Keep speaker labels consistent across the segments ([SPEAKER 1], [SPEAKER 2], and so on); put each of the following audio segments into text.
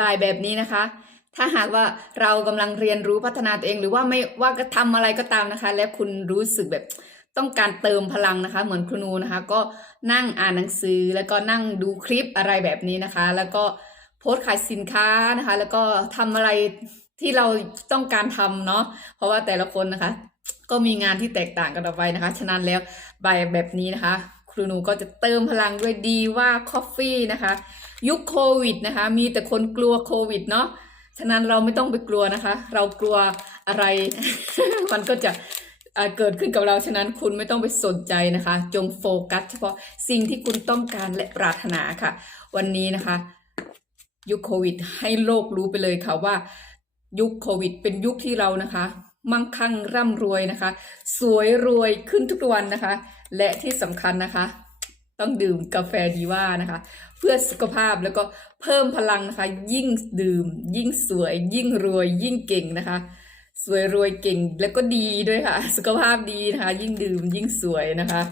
[SPEAKER 1] บายๆแบบนี้นะคะ ถ้าหากว่าเรากำลังเรียนรู้พัฒนาตัวเองหรือว่าไม่ว่าจะทำอะไรก็ตามนะคะ แล้วคุณรู้สึกแบบต้องการเติมพลังนะคะ เหมือนครูนูนะคะ ก็นั่งอ่านหนังสือแล้วก็นั่งดูคลิปอะไรแบบนี้นะคะ แล้วก็โพสต์ขายสินค้านะคะ แล้วก็ทำอะไรที่เราต้องการทำเนาะเพราะว่าแต่ละคนนะคะ ก็มีงานที่แตกต่างกันออกไปนะคะ ฉะนั้นแล้วบายแบบนี้นะคะ ครูหนูก็จะเติมพลังด้วยดีว่าคอฟฟี่นะคะ ยุคโควิดนะคะ มีแต่คนกลัวโควิดเนาะฉะนั้นเราไม่ต้องไปกลัวนะคะ เรากลัวอะไร มันก็จะเอ่อเกิดขึ้นกับเราฉะนั้นคุณไม่ต้องไปสนใจนะคะ จงโฟกัส เฉพาะสิ่งที่คุณต้องการและปรารถนาค่ะ วันนี้นะคะ ยุคโควิด ให้โลกรู้ไปเลยค่ะว่า ยุคโควิด เป็นยุคที่เรานะคะ มั่งคั่งร่ำรวยนะคะ สวยรวยขึ้นทุกวันนะคะ และที่สำคัญนะคะ ต้องดื่มกาแฟดีว่านะคะ เพื่อสุขภาพแล้วก็เพิ่มพลังนะคะ ยิ่งดื่ม ยิ่งสวย ยิ่งรวย ยิ่งเก่งนะคะ สวยรวยเก่งแล้วก็ดีด้วยค่ะ สุขภาพดีนะคะ ยิ่งดื่มยิ่งสวยนะคะ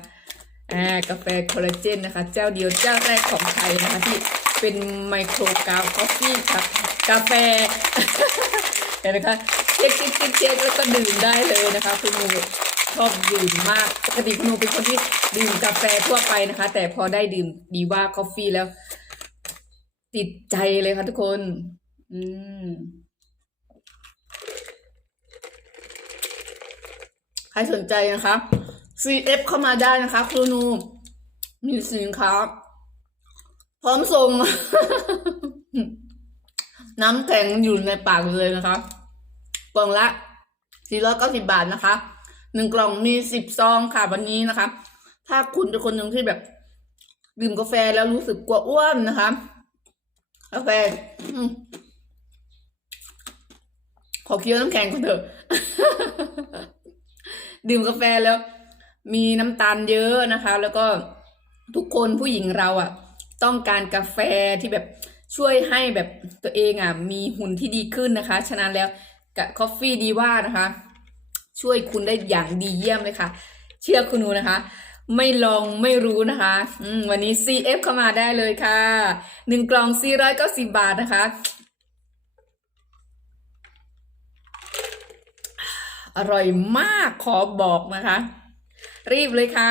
[SPEAKER 1] อ่ากาแฟคอลลาเจนนะคะ เจ้าเดียวเจ้าแรกของไทยนะคะที่เป็นไมโครกาวคอฟฟี่กับกาแฟ เห็นไหมคะเช็คเช็คเช็คเช็คแล้วก็ดื่มได้เลยนะคะคุณหนูชอบดื่มมากปกติคุณหนูเป็นคนที่ดื่มกาแฟทั่วไปนะคะ แต่พอได้ดื่มดีว่าคอฟฟี่แล้ว ติดใจเลยค่ะทุกคน อืมใครสนใจนะคะ CF เข้ามาได้นะคะ ครูนู มีสินค้าพร้อมส่ง น้ำแข็งอยู่ในปากเลยนะคะกล่องละ490 บาทนะคะหนึ่งกล่องมี10ซองค่ะวันนี้นะคะ ถ้าคุณเป็นคนหนึ่งที่แบบดื่มกาแฟแล้วรู้สึกกลัวอ้วนนะคะกาแฟขอเคี้ยวน้ำแข็งก่อนเถอะ ดื่มกาแฟแล้ว มีน้ำตาลเยอะนะคะ แล้วก็ทุกคนผู้หญิงเราอะ ต้องการกาแฟที่แบบ ช่วยให้แบบตัวเองอะมีหุ่นที่ดีขึ้นนะคะ ฉะนั้นแล้วกับคอฟฟี่ดีว่านะคะ ช่วยคุณได้อย่างดีเยี่ยมเลยค่ะ เชื่อคุณหนูนะคะ ไม่ลองไม่รู้นะคะวันนี้ CF เข้ามาได้เลยค่ะหนึ่งกล่อง 490 บาทนะคะ อร่อยมากขอบอกนะคะ รีบเลยค่ะ